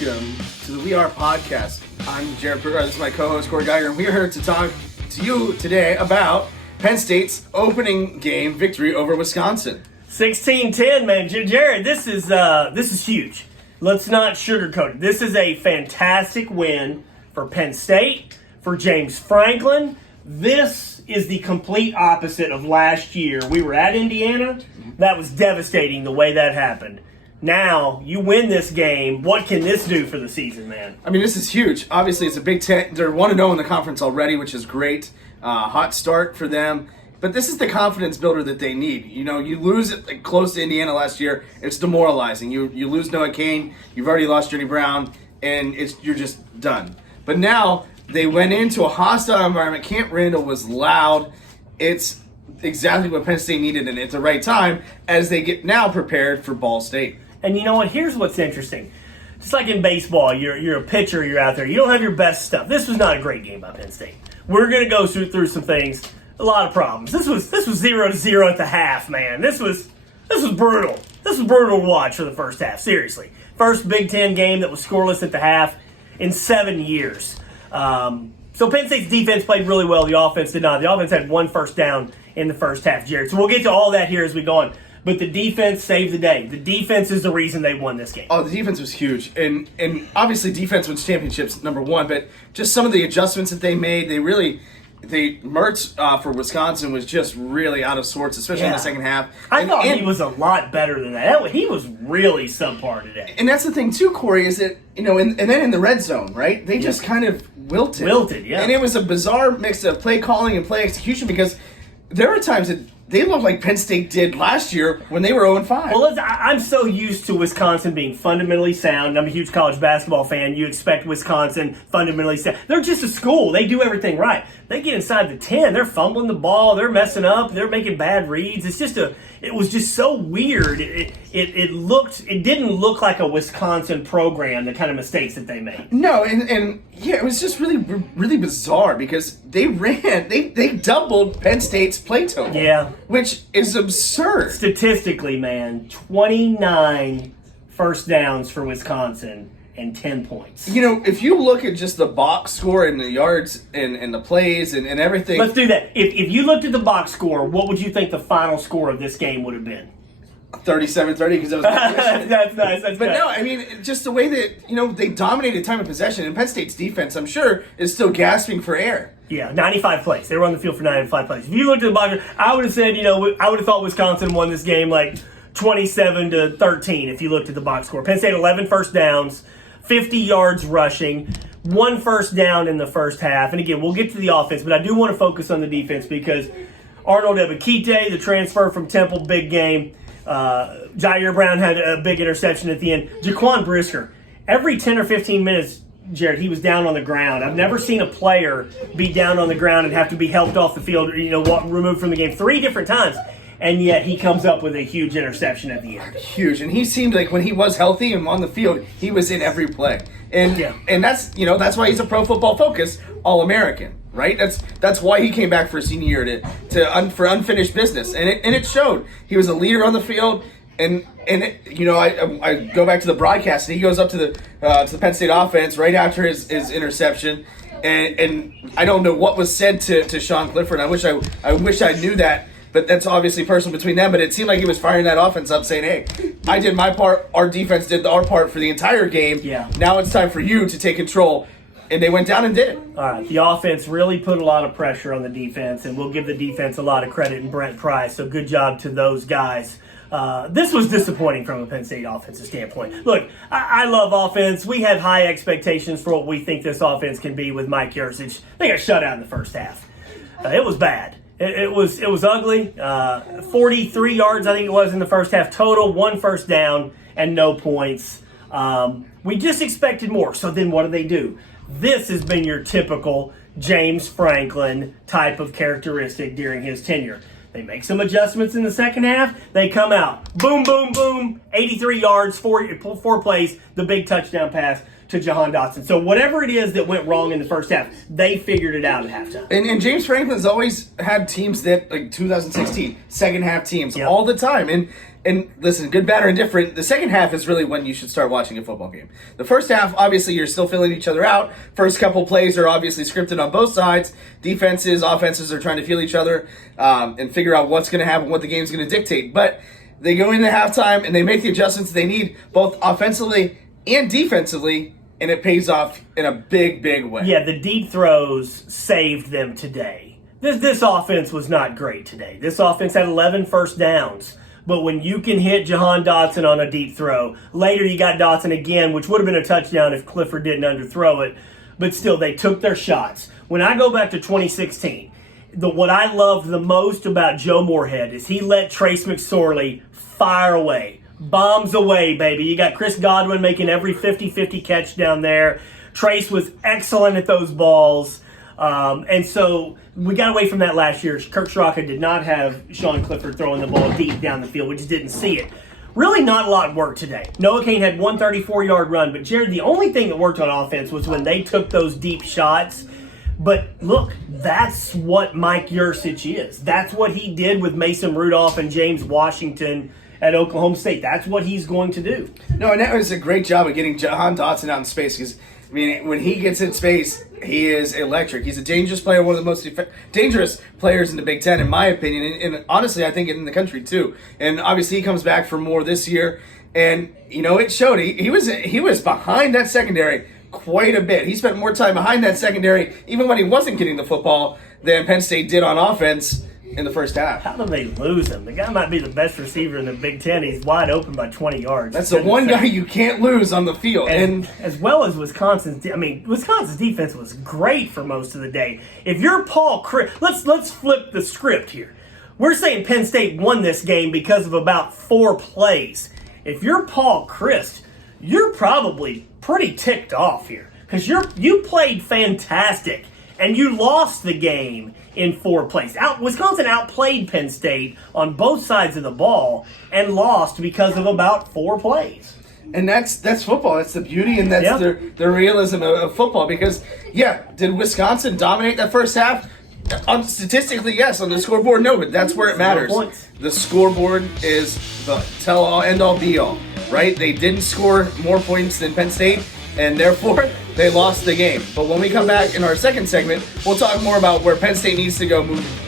welcome to the We Are podcast. I'm Jared Berger. This is my co-host Cory Giger, and we are here to talk to you today about Penn State's opening game victory over Wisconsin. 16-10, man. Jared, this is huge. Let's not sugarcoat it. This is a fantastic win for Penn State, for James Franklin. This is the complete opposite of last year. We were at Indiana. That was devastating the way that happened. Now, you win this game. What can this do for the season, man? I mean, this is huge. Obviously, it's a Big Ten. They're 1-0 in the conference already, which is great. Hot start for them. But this is the confidence builder that they need. You know, you lose it close to Indiana last year, it's demoralizing. You lose Noah Cain, you've already lost Journey Brown, and you're just done. But now, they went into a hostile environment. Camp Randall was loud. It's exactly what Penn State needed, and at the right time, as they get now prepared for Ball State. And you know what? Here's what's interesting. Just like in baseball, you're a pitcher, you're out there. You don't have your best stuff. This was not a great game by Penn State. We're going to go through some things. A lot of problems. This was 0-0 at the half, man. This was brutal. This was brutal to watch for the first half. Seriously, first Big Ten game that was scoreless at the half in 7 years. So Penn State's defense played really well. The offense did not. The offense had one first down in the first half, Jared. So we'll get to all that here as we go on. But the defense saved the day. The defense is the reason they won this game. Oh, the defense was huge. And obviously defense wins championships, number one. But just some of the adjustments that they made, Mertz for Wisconsin was just really out of sorts, especially in the second half. I thought he was a lot better than that. He was really subpar today. And that's the thing too, Cory, is that, and then in the red zone, right? They just kind of wilted. Yeah. And it was a bizarre mix of play calling and play execution because there were times that they looked like Penn State did last year when they were 0-5. Well, I'm so used to Wisconsin being fundamentally sound. I'm a huge college basketball fan. You expect Wisconsin fundamentally sound. They're just a school. They do everything right. They get inside the 10. They're fumbling the ball. They're messing up. They're making bad reads. It was just so weird. It didn't look like a Wisconsin program, the kind of mistakes that they made. No, and it was just really, really bizarre because they doubled Penn State's play total. Yeah. Which is absurd. Statistically, man, 29 first downs for Wisconsin and 10 points. If you look at just the box score and the yards and the plays and everything. Let's do that. If you looked at the box score, what would you think the final score of this game would have been? 37-30 because it was That's nice. But no, I mean, just the way that, they dominated time of possession, and Penn State's defense, I'm sure, is still gasping for air. Yeah, 95 plays. They were on the field for 95 plays. If you looked at the box, I would have said, I would have thought Wisconsin won this game like 27-13 if you looked at the box score. Penn State 11 first downs, 50 yards rushing, 1 first down in the first half. And again, we'll get to the offense, but I do want to focus on the defense because Arnold Ebiketie, the transfer from Temple, big game. Jair Brown had a big interception at the end. Jaquan Brisker, every 10 or 15 minutes, Jared, he was down on the ground. I've never seen a player be down on the ground and have to be helped off the field, removed from the game 3 different times. And yet he comes up with a huge interception at the end. Huge. And he seemed like when he was healthy and on the field, he was in every play. And that's why he's a Pro Football Focus All-American. Right, that's why he came back for his senior year for unfinished business, and it showed. He was a leader on the field, and I go back to the broadcast, and he goes up to the Penn State offense right after his interception, and I don't know what was said to Sean Clifford. I wish I knew that, but that's obviously personal between them. But it seemed like he was firing that offense up, saying, "Hey, I did my part. Our defense did our part for the entire game. Yeah. Now it's time for you to take control." And they went down and did it. All right. The offense really put a lot of pressure on the defense, and we'll give the defense a lot of credit and Brent Price. So good job to those guys. This was disappointing from a Penn State offensive standpoint. Look, I love offense. We have high expectations for what we think this offense can be with Mike Yurcich. They got shut out in the first half. It was bad. It was ugly. 43 yards, I think it was, in the first half total. 1 first down and no points. We just expected more. So then what do? This has been your typical James Franklin type of characteristic during his tenure. They make some adjustments in the second half. They come out. Boom, boom, boom. 83 yards, 4 plays, the big touchdown pass to Jahan Dotson. So whatever it is that went wrong in the first half, they figured it out at halftime. And James Franklin's always had teams that, like 2016, second half teams all the time. And And listen, good, bad, or indifferent, the second half is really when you should start watching a football game. The first half, obviously, you're still filling each other out. First couple plays are obviously scripted on both sides. Defenses, offenses are trying to feel each other and figure out what's going to happen, what the game's going to dictate. But they go into halftime and they make the adjustments they need, both offensively and defensively, and it pays off in a big, big way. Yeah, the deep throws saved them today. This offense was not great today. This offense had 11 first downs. But when you can hit Jahan Dotson on a deep throw, later you got Dotson again, which would have been a touchdown if Clifford didn't underthrow it. But still, they took their shots. When I go back to 2016, what I loved the most about Joe Moorhead is he let Trace McSorley fire away. Bombs away, baby. You got Chris Godwin making every 50-50 catch down there. Trace was excellent at those balls. And so we got away from that last year. Kirk Straka did not have Sean Clifford throwing the ball deep down the field. We just didn't see it. Really not a lot worked today. Noah Cain had one 34-yard run. But, Jared, the only thing that worked on offense was when they took those deep shots. But, look, that's what Mike Yurcich is. That's what he did with Mason Rudolph and James Washington at Oklahoma State. That's what he's going to do. No, and that was a great job of getting Jahan Dotson out in space because, I mean, when he gets in space, he is electric. He's a dangerous player, one of the most dangerous players in the Big Ten, in my opinion, and honestly, I think in the country too. And obviously, he comes back for more this year, and you know it showed. He was behind that secondary quite a bit. He spent more time behind that secondary, even when he wasn't getting the football, than Penn State did on offense in the first half. How did they lose him? The guy might be the best receiver in the Big Ten. He's wide open by 20 yards. That's the one guy you can't lose on the field. And as well as Wisconsin's defense was great for most of the day. If you're Paul Chryst, let's flip the script here. We're saying Penn State won this game because of about 4 plays. If you're Paul Chryst, you're probably pretty ticked off here because you played fantastic and you lost the game in 4 plays. Wisconsin outplayed Penn State on both sides of the ball and lost because of about 4 plays. And that's football. That's the beauty and that's the realism of football. Because, did Wisconsin dominate that first half? Statistically, yes. On the scoreboard, no. But that's where it matters. The scoreboard is the tell-all, end-all, be-all. Right? They didn't score more points than Penn State, and therefore they lost the game. But when we come back in our second segment, we'll talk more about where Penn State needs to go moving forward.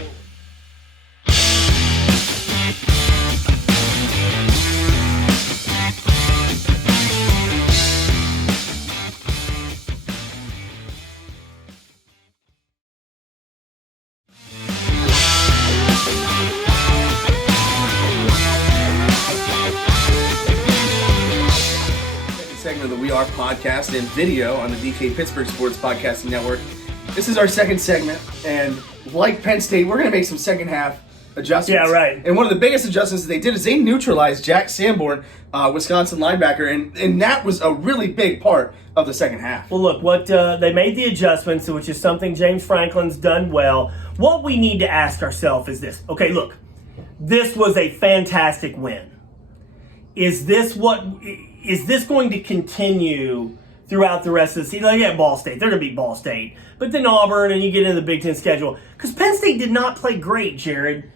Segment of the We Are podcast and video on the DK Pittsburgh Sports Podcasting Network. This is our second segment, and like Penn State, we're going to make some second half adjustments. Yeah, right. And one of the biggest adjustments they did is they neutralized Jack Sanborn, Wisconsin linebacker, and that was a really big part of the second half. Well, look, they made the adjustments, which is something James Franklin's done well. What we need to ask ourselves is this. Okay, look, this was a fantastic win. Is this going to continue throughout the rest of the season? Like, yeah, Ball State. They're going to beat Ball State. But then Auburn, and you get into the Big Ten schedule. Because Penn State did not play great, Jared.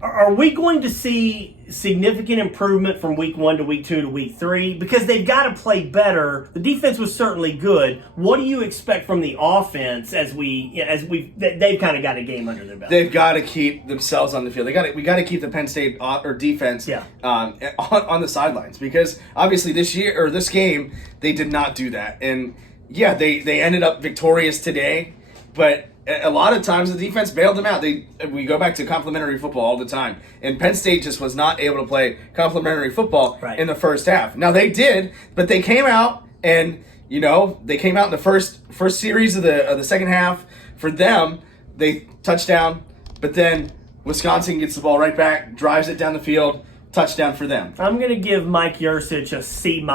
Are we going to see significant improvement from week 1 to week 2 to week 3? Because they've got to play better. The defense was certainly good. What do you expect from the offense as they've kind of got a game under their belt? They've got to keep themselves on the field. We got to keep the Penn State defense on the sidelines, because obviously this game they did not do that. And they ended up victorious today, but a lot of times the defense bailed them out. We go back to complimentary football all the time, and Penn State just was not able to play complimentary football in the first half. Now they did, but they came out and they came out in the first series of the second half. For them, they touchdown, but then Wisconsin gets the ball right back, drives it down the field, touchdown for them. I'm going to give Mike Yurcich a C-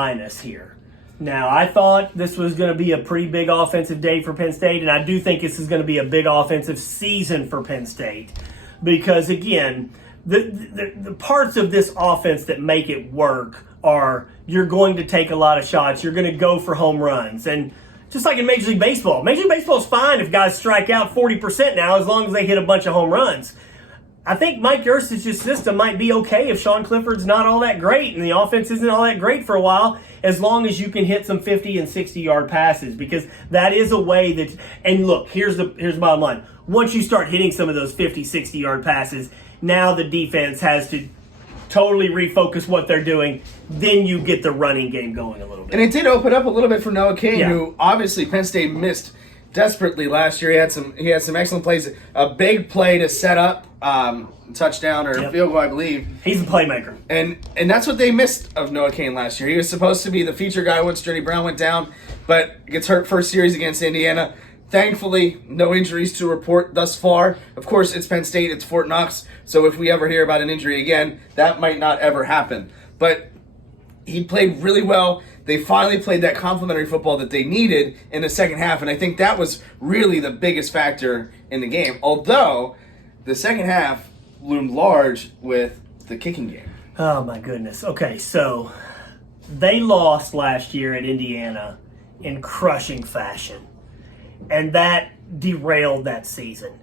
here. Now, I thought this was going to be a pretty big offensive day for Penn State, and I do think this is going to be a big offensive season for Penn State because, again, the parts of this offense that make it work are you're going to take a lot of shots, you're going to go for home runs, and just like in Major League Baseball. Major League Baseball is fine if guys strike out 40% now as long as they hit a bunch of home runs. I think Mike Yurcich's system might be okay if Sean Clifford's not all that great and the offense isn't all that great for a while, as long as you can hit some 50 and 60-yard passes, because that is a way that. And look, here's the bottom line. Once you start hitting some of those 50, 60-yard passes, now the defense has to totally refocus what they're doing. Then you get the running game going a little bit. And it did open up a little bit for Noah Cain, who obviously Penn State missed desperately last year. He had some excellent plays. A big play to set up touchdown or field goal, I believe. He's a playmaker. And that's what they missed of Noah Cain last year. He was supposed to be the feature guy once Journey Brown went down, but gets hurt first series against Indiana. Thankfully, no injuries to report thus far. Of course, it's Penn State, it's Fort Knox, so if we ever hear about an injury again, that might not ever happen. But he played really well. They finally played that complementary football that they needed in the second half, and I think that was really the biggest factor in the game. Although, the second half loomed large with the kicking game. Oh, my goodness. Okay, so they lost last year at Indiana in crushing fashion, and that derailed that season.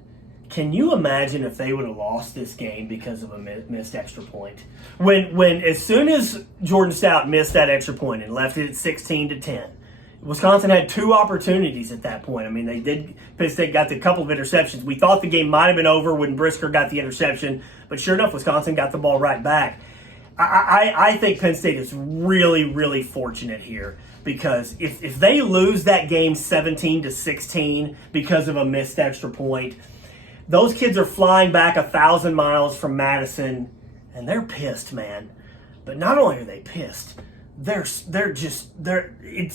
Can you imagine if they would have lost this game because of a missed extra point? When as soon as Jordan Stout missed that extra point and left it at 16-10, Wisconsin had two opportunities at that point. I mean, Penn State got a couple of interceptions. We thought the game might have been over when Brisker got the interception, but sure enough, Wisconsin got the ball right back. I think Penn State is really, really fortunate here, because if they lose that game 17-16 because of a missed extra point, those kids are flying back 1,000 miles from Madison, and they're pissed, man. But not only are they pissed, it's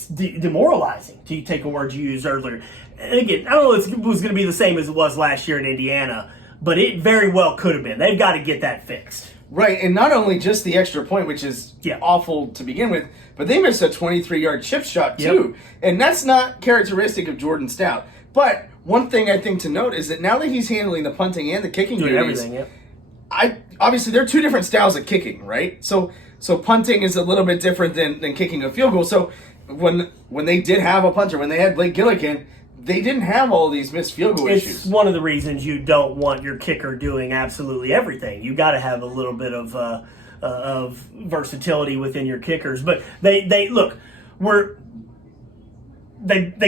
demoralizing, to take a word you used earlier. And again, I don't know if it was going to be the same as it was last year in Indiana, but it very well could have been. They've got to get that fixed. Right, and not only just the extra point, which is awful to begin with, but they missed a 23-yard chip shot too. Yep. And that's not characteristic of Jordan Stout. But one thing I think to note is that now that he's handling the punting and the kicking duties, obviously they're two different styles of kicking, right? So punting is a little bit different than kicking a field goal. So when they did have a punter, when they had Blake Gillikin, they didn't have all these missed field goal issues. It's one of the reasons you don't want your kicker doing absolutely everything. You got to have a little bit of versatility within your kickers. But they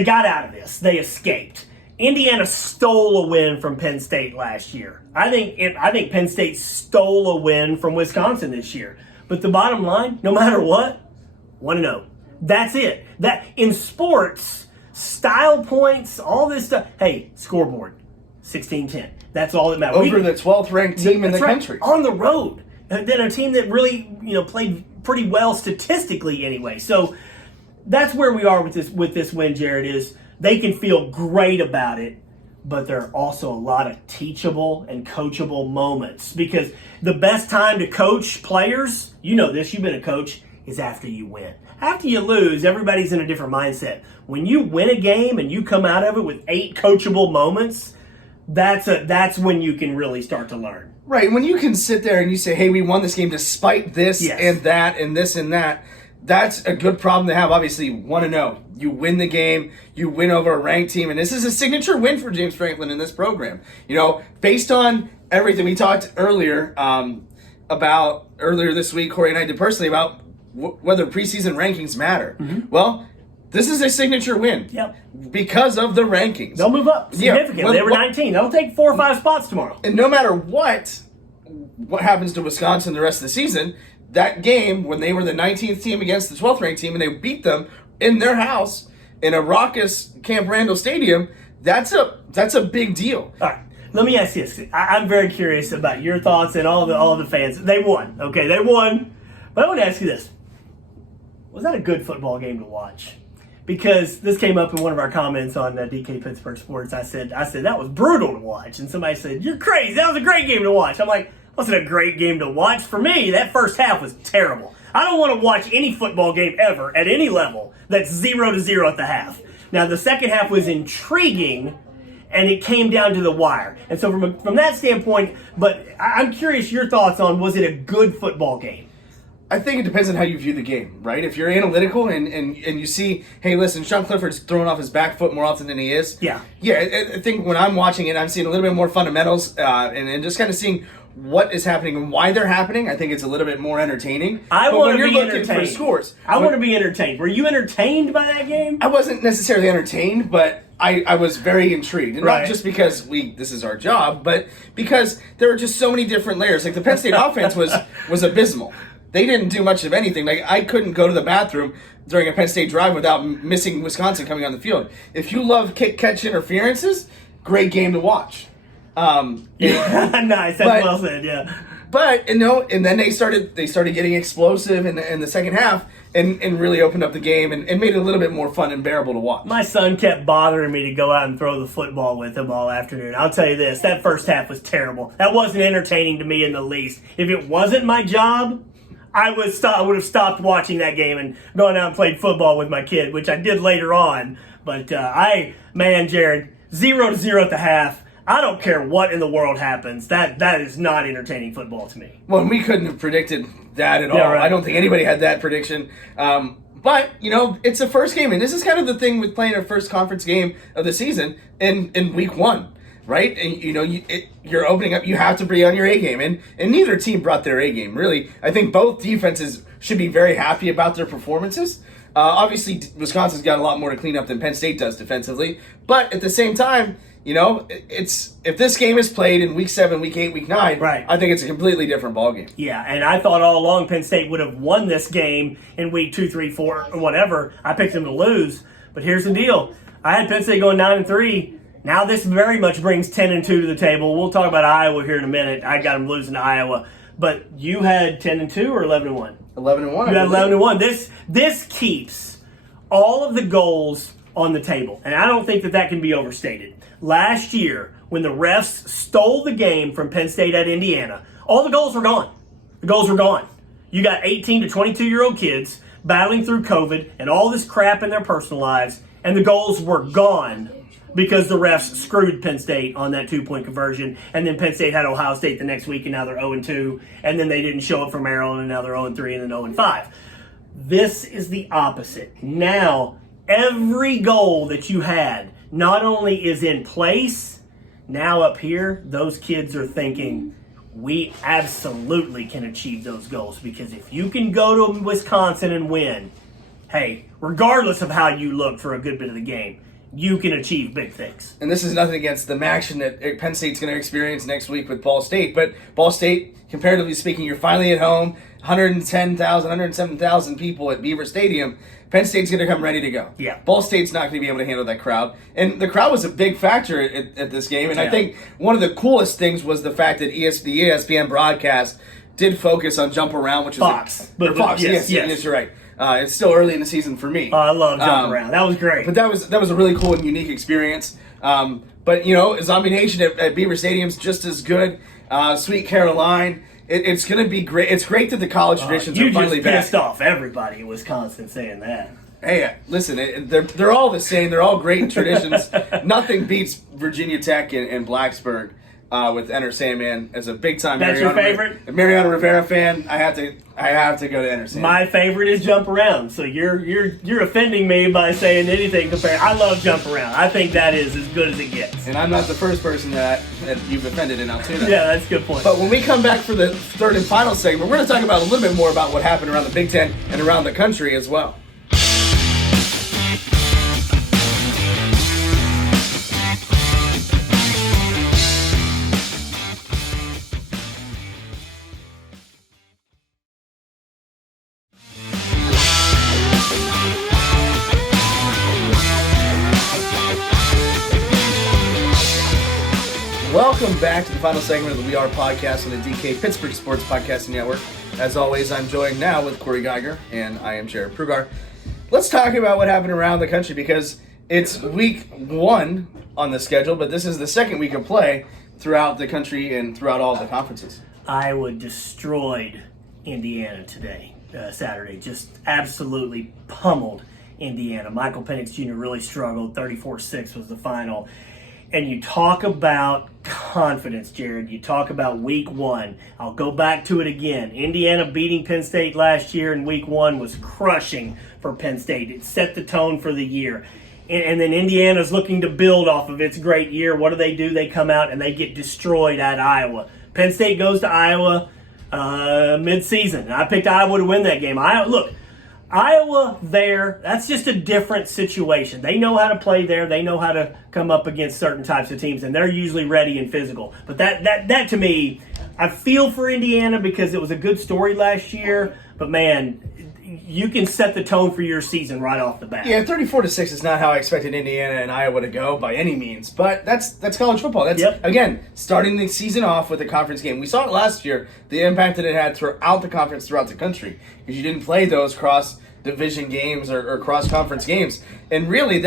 got out of this. They escaped. Indiana stole a win from Penn State last year. I think Penn State stole a win from Wisconsin this year. But the bottom line, no matter what, 1-0. That's it. That in sports, style points, all this stuff. Hey, scoreboard, 16-10. That's all that matters. Over the 12th ranked team in the country. On the road. Then a team that really, played pretty well statistically anyway. So that's where we are with this win, Jared, is they can feel great about it, but there are also a lot of teachable and coachable moments, because the best time to coach players, you know this, you've been a coach, is after you win. After you lose, everybody's in a different mindset. When you win a game and you come out of it with 8 coachable moments, that's when you can really start to learn. Right, when you can sit there and you say, hey, we won this game despite this and that and this and that, that's a good problem to have. Obviously, 1-0. You win the game. You win over a ranked team. And this is a signature win for James Franklin in this program. Based on everything we talked earlier this week, Cory and I did personally, about whether preseason rankings matter. Mm-hmm. Well, this is a signature win because of the rankings. They'll move up significantly. They were 19. They'll take 4 or 5 spots tomorrow. And no matter what happens to Wisconsin the rest of the season, that game, when they were the 19th team against the 12th ranked team and they beat them in their house in a raucous Camp Randall stadium, that's a big deal. All right, let me ask you this. I'm very curious about your thoughts and all the fans. They won. Okay, they won. But I want to ask you this. Was that a good football game to watch? Because this came up in one of our comments on DK Pittsburgh Sports. I said that was brutal to watch. And somebody said, you're crazy. That was a great game to watch. I'm like, wasn't a great game to watch. For me, that first half was terrible. I don't want to watch any football game ever at any level that's 0-0 at the half. Now, the second half was intriguing, and it came down to the wire. And so from that standpoint, but I'm curious your thoughts on, was it a good football game? I think it depends on how you view the game, right? If you're analytical and you see, hey, listen, Sean Clifford's throwing off his back foot more often than he is. Yeah. Yeah, I think when I'm watching it, I'm seeing a little bit more fundamentals and just kind of seeing what is happening and why they're happening, I think it's a little bit more entertaining. I want to be looking entertained. for scores, I want to be entertained. Were you entertained by that game? I wasn't necessarily entertained, but I was very intrigued. And Right. not just because this is our job, but because there were just so many different layers. Like the Penn State offense was abysmal. They didn't do much of anything. Like I couldn't go to the bathroom during a Penn State drive without missing Wisconsin coming on the field. If you love kick-catch interferences, great game to watch. Nice. That's well said. Yeah. But and then they started getting explosive in the second half and really opened up the game and made it a little bit more fun and bearable to watch. My son kept bothering me to go out and throw the football with him all afternoon. I'll tell you this, that first half was terrible. That wasn't entertaining to me in the least. If it wasn't my job, I would have stopped watching that game and gone out and played football with my kid, which I did later on. But Jared, 0-0 at the half. I don't care what in the world happens. That is not entertaining football to me. Well, we couldn't have predicted that at all. Right. I don't think anybody had that prediction. But, it's a first game, and this is kind of the thing with playing a first conference game of the season in week one, right? And, you're opening up, you have to be on your A game, and neither team brought their A game, really. I think both defenses should be very happy about their performances. Obviously, Wisconsin's got a lot more to clean up than Penn State does defensively, but at the same time, if this game is played in week 7, week 8, week 9, right. I think it's a completely different ballgame. Yeah, and I thought all along Penn State would have won this game in week 2, 3, 4, or whatever. I picked them to lose, but here's the deal. I had Penn State going 9-3. Now this very much brings 10-2 to the table. We'll talk about Iowa here in a minute. I got them losing to Iowa. But you had 10-2 or 11-1? 11-1. You had 11-1. This keeps all of the goals on the table, and I don't think that can be overstated. Last year, when the refs stole the game from Penn State at Indiana, all the goals were gone. The goals were gone. You got 18 to 22-year-old kids battling through COVID and all this crap in their personal lives, and the goals were gone because the refs screwed Penn State on that 2-point conversion, and then Penn State had Ohio State the next week, and now they're 0-2, and then they didn't show up for Maryland, and now they're 0-3, and then 0-5. This is the opposite. Now, every goal that you had not only is in place, now up here, those kids are thinking, we absolutely can achieve those goals, because if you can go to Wisconsin and win, hey, regardless of how you look for a good bit of the game, you can achieve big things. And this is nothing against the action that Penn State's going to experience next week with Ball State, but Ball State, comparatively speaking, you're finally at home, 110,000, 107,000 people at Beaver Stadium. Penn State's going to come ready to go. Yeah. Ball State's not going to be able to handle that crowd. And the crowd was a big factor at this game. And I think one of the coolest things was the fact that the ESPN broadcast did focus on Jump Around, which was Fox. Fox, yes, you're right. It's still early in the season for me. I love Jump Around. That was great. But that was a really cool and unique experience. But, Zombie Nation at Beaver Stadium's just as good. Sweet Caroline. It's going to be great. It's great that the college traditions are finally back. You just pissed off everybody in Wisconsin saying that. Hey, listen, they're all the same. They're all great traditions. Nothing beats Virginia Tech and Blacksburg with Enter Sandman as a big time. That's your favorite? Mariano Rivera fan. I have to go to Enter Sandman. My favorite is Jump Around. So you're offending me by saying anything compared. I love Jump Around. I think that is as good as it gets. And I'm not the first person that you've offended in Altoona. Yeah, that's a good point. But when we come back for the third and final segment, we're going to talk about a little bit more about what happened around the Big Ten and around the country as well. Welcome back to the final segment of the We Are podcast on the DK Pittsburgh Sports Podcasting Network. As always, I'm joined now with Cory Giger, and I am Jared Prugar. Let's talk about what happened around the country, because it's week 1 on the schedule, but this is the second week of play throughout the country and throughout all the conferences. Iowa destroyed Indiana today, Saturday. Just absolutely pummeled Indiana. Michael Penix Jr. really struggled. 34-6 was the final. And you talk about confidence, Jared. You talk about week 1. I'll go back to it again. Indiana beating Penn State last year in week 1 was crushing for Penn State. It set the tone for the year. And then Indiana's looking to build off of its great year. What do? They come out and they get destroyed at Iowa. Penn State goes to Iowa mid-season, and I picked Iowa to win that game. Iowa there, that's just a different situation. They know how to play there. They know how to come up against certain types of teams, and they're usually ready and physical. But that to me, I feel for Indiana because it was a good story last year. But, man, you can set the tone for your season right off the bat. Yeah, 34-6 is not how I expected Indiana and Iowa to go by any means. But that's college football. That's, again, starting the season off with a conference game. We saw it last year, the impact that it had throughout the conference, throughout the country. Because you didn't play those cross-division games or cross-conference games. And really,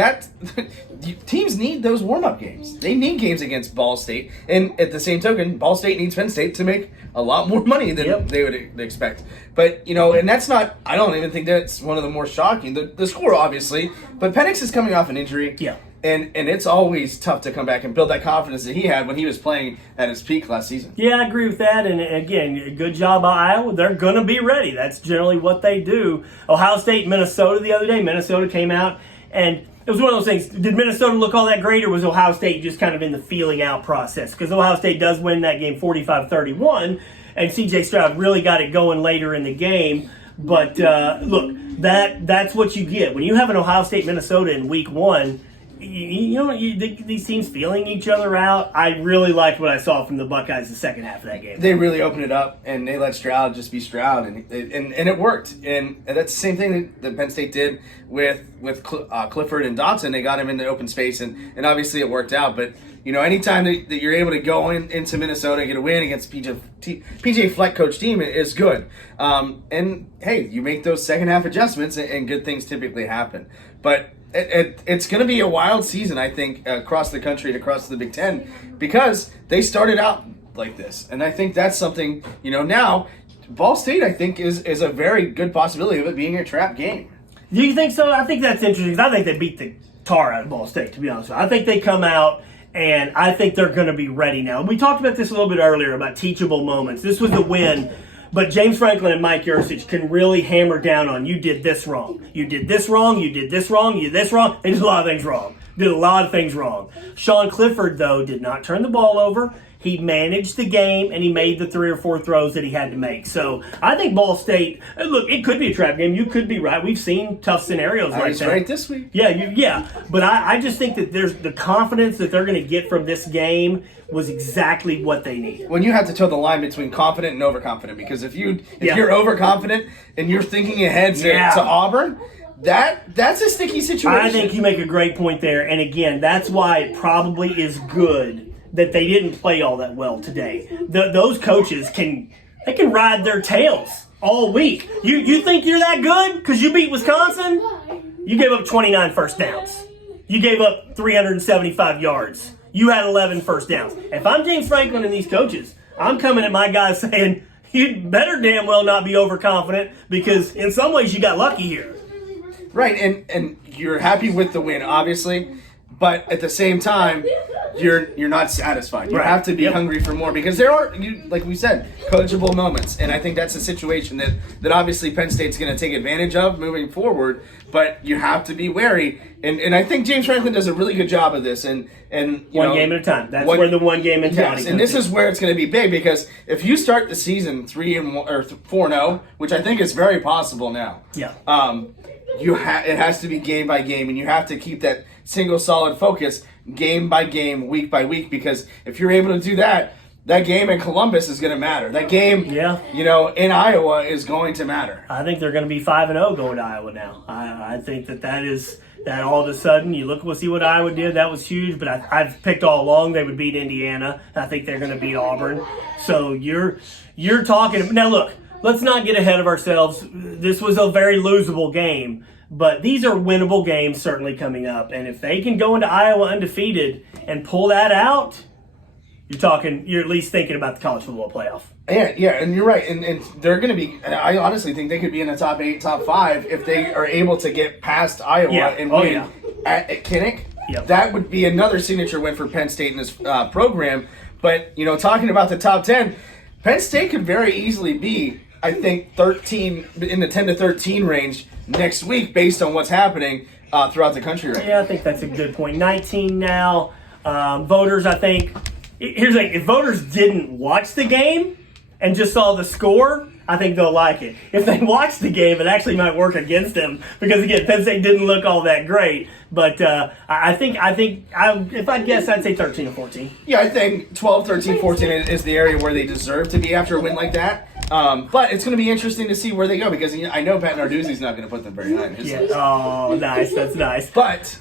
teams need those warm-up games. They need games against Ball State. And at the same token, Ball State needs Penn State to make a lot more money than they would expect. But, and that's not, I don't even think that's one of the more shocking. The score, obviously. But Penix is coming off an injury. Yeah. And it's always tough to come back and build that confidence that he had when he was playing at his peak last season. Yeah, I agree with that. And again, good job by Iowa. They're going to be ready. That's generally what they do. Ohio State, Minnesota the other day. Minnesota came out, and it was one of those things. Did Minnesota look all that great, or was Ohio State just kind of in the feeling out process? Because Ohio State does win that game 45-31, and C.J. Stroud really got it going later in the game. But look, that's what you get. When you have an Ohio State-Minnesota in week one, these teams feeling each other out. I really liked what I saw from the Buckeyes the second half of that game. They really opened it up, and they let Stroud just be Stroud, and it worked. And that's the same thing that Penn State did with Clifford and Dotson. They got him into open space, and obviously it worked out. But anytime that you're able to go into Minnesota and get a win against PJ Fleck coach team is good. And hey, you make those second half adjustments, and good things typically happen. But it's going to be a wild season, I think, across the country and across the Big Ten, because they started out like this. And I think that's something, now Ball State, I think, is a very good possibility of it being a trap game. Do you think so? I think that's interesting, because I think they beat the tar out of Ball State, to be honest with you. I think they come out, and I think they're going to be ready now. We talked about this a little bit earlier, about teachable moments. This was the win. But James Franklin and Mike Yurcich can really hammer down on, you did this wrong. You did this wrong. You did this wrong. You did this wrong. They did a lot of things wrong. Sean Clifford, though, did not turn the ball over. He managed the game, and he made the 3 or 4 throws that he had to make. So I think Ball State, look, it could be a trap game. You could be right. We've seen tough scenarios like that. He's right this week. Yeah. But I just think that there's the confidence that they're going to get from this game was exactly what they need. When you have to toe the line between confident and overconfident, because if you're overconfident and you're thinking ahead to Auburn, that's a sticky situation. I think you make a great point there. And again, that's why it probably is good that they didn't play all that well today. Those coaches can ride their tails all week. You think you're that good because you beat Wisconsin? You gave up 29 first downs. You gave up 375 yards. You had 11 first downs. If I'm James Franklin and these coaches, I'm coming at my guys saying, you better damn well not be overconfident, because in some ways you got lucky here. Right, and you're happy with the win, obviously, but at the same time, you're not satisfied. You have to be hungry for more, because there are, like we said, coachable moments, and I think that's a situation that obviously Penn State's going to take advantage of moving forward. But you have to be wary, and I think James Franklin does a really good job of this. And one game at a time. That's where the one game mentality comes and this is where it's going to be big, because if you start the season 3-1 or 4-0, which I think is very possible now. Yeah. It has to be game by game, and you have to keep that single solid focus game by game, week by week, because if you're able to do that, that game in Columbus is going to matter. That game, in Iowa is going to matter. I think they're going to be 5-0 going to Iowa now. I think that all of a sudden, we'll see what Iowa did. That was huge, but I've picked all along they would beat Indiana. I think they're going to beat Auburn. So you're talking now. Look, let's not get ahead of ourselves. This was a very losable game, but these are winnable games certainly coming up. And if they can go into Iowa undefeated and pull that out, you're at least thinking about the college football playoff. Yeah, and you're right. And they're going to be, I honestly think they could be in the top 8, top 5 if they are able to get past Iowa and win at Kinnick. Yep. That would be another signature win for Penn State in this program. But, talking about the top 10, Penn State could very easily be, I think, 13 in the 10 to 13 range next week based on what's happening throughout the country right now. Yeah, I think that's a good point. 19 now. Voters, I think, here's the thing. If voters didn't watch the game and just saw the score, I think they'll like it. If they watch the game, it actually might work against them because, again, Penn State didn't look all that great. But I think if I'd guess, I'd say 13 or 14. Yeah, I think 12, 13, 14 is the area where they deserve to be after a win like that. But it's going to be interesting to see where they go because I know Pat Narduzzi's not going to put them very high in his list. Oh, nice. That's nice. But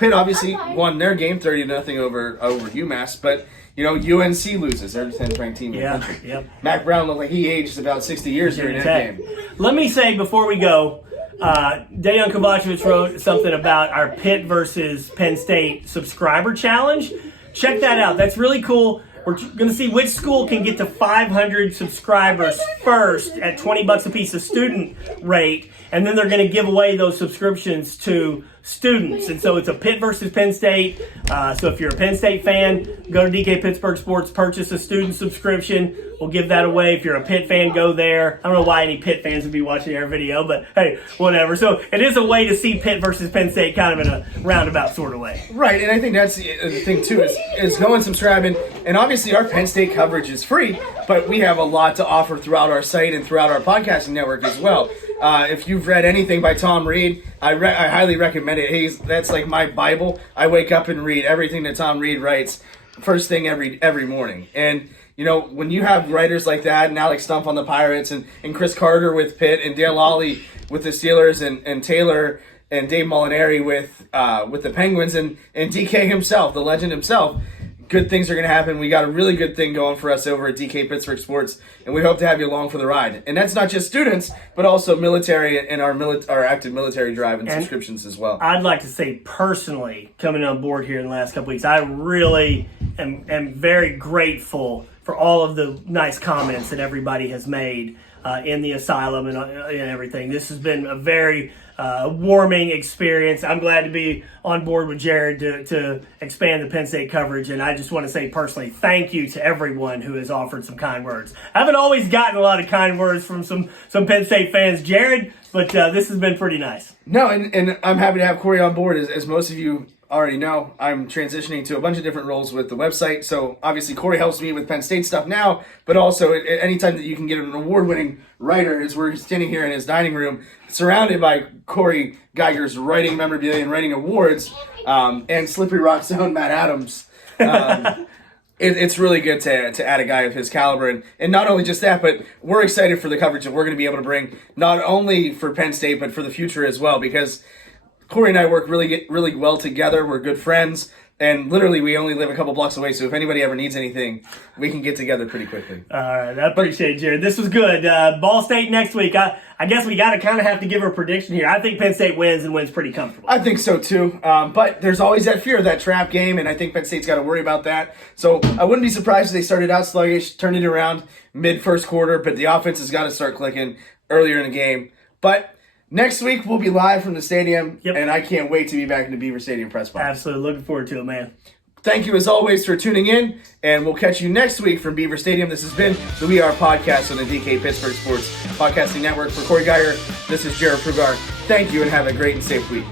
Pitt obviously won their game 30-0 over UMass. But UNC loses. They're the 10th ranked team in the country. Yep. Mac Brown looked like he aged about 60 years during that game. Let me say before we go, Dejan Kovacevic wrote something about our Pitt versus Penn State subscriber challenge. Check that out. That's really cool. We're going to see which school can get to 500 subscribers first at $20 a piece of student rate, and then they're going to give away those subscriptions to students. And so it's a Pitt versus Penn State. So if you're a Penn State fan, go to DK Pittsburgh Sports, purchase a student subscription. We'll give that away. If you're a Pitt fan, go there. I don't know why any Pitt fans would be watching our video, but hey, whatever. So it is a way to see Pitt versus Penn State kind of in a roundabout sort of way. Right, and I think that's the thing too is go and subscribe. And obviously our Penn State coverage is free, but we have a lot to offer throughout our site and throughout our podcasting network as well. If you've read anything by Tom Reed, I highly recommend it. That's like my Bible. I wake up and read everything that Tom Reed writes first thing every morning. And when you have writers like that, and Alex Stumpf on the Pirates, and Chris Carter with Pitt, and Dale Lawley with the Steelers, and Taylor and Dave Molinari with the Penguins, and DK himself, the legend himself, good things are going to happen. We got a really good thing going for us over at DK Pittsburgh Sports, and we hope to have you along for the ride. And that's not just students, but also military and our active military drive and subscriptions as well. I'd like to say personally, coming on board here in the last couple weeks, I really am very grateful for all of the nice comments that everybody has made in the asylum and everything. This has been a very warming experience. I'm glad to be on board with Jared to expand the Penn State coverage, and I just want to say personally thank you to everyone who has offered some kind words. I haven't always gotten a lot of kind words from some Penn State fans, Jared, but this has been pretty nice. No, and I'm happy to have Cory on board. As most of you already know, I'm transitioning to a bunch of different roles with the website. So obviously Cory helps me with Penn State stuff now, but also anytime that you can get an award-winning writer, as we're standing here in his dining room, surrounded by Cory Giger's writing memorabilia and writing awards, and Slippery Rock's own Matt Adams. It's really good to add a guy of his caliber. And not only just that, but we're excited for the coverage that we're going to be able to bring, not only for Penn State, but for the future as well, because Cory and I work really well together. We're good friends, and literally we only live a couple blocks away, so if anybody ever needs anything, we can get together pretty quickly. All right, I appreciate it, Jared. This was good. Ball State next week. I guess we got to kind of have to give a prediction here. I think Penn State wins and wins pretty comfortable. I think so too, but there's always that fear of that trap game, and I think Penn State's got to worry about that. So I wouldn't be surprised if they started out sluggish, turned it around mid-first quarter, but the offense has got to start clicking earlier in the game. But next week, we'll be live from the stadium, and I can't wait to be back in the Beaver Stadium press box. Absolutely. Looking forward to it, man. Thank you, as always, for tuning in, and we'll catch you next week from Beaver Stadium. This has been the We Are Podcast on the DK Pittsburgh Sports Podcasting Network. For Cory Giger, this is Jared Prugar. Thank you, and have a great and safe week.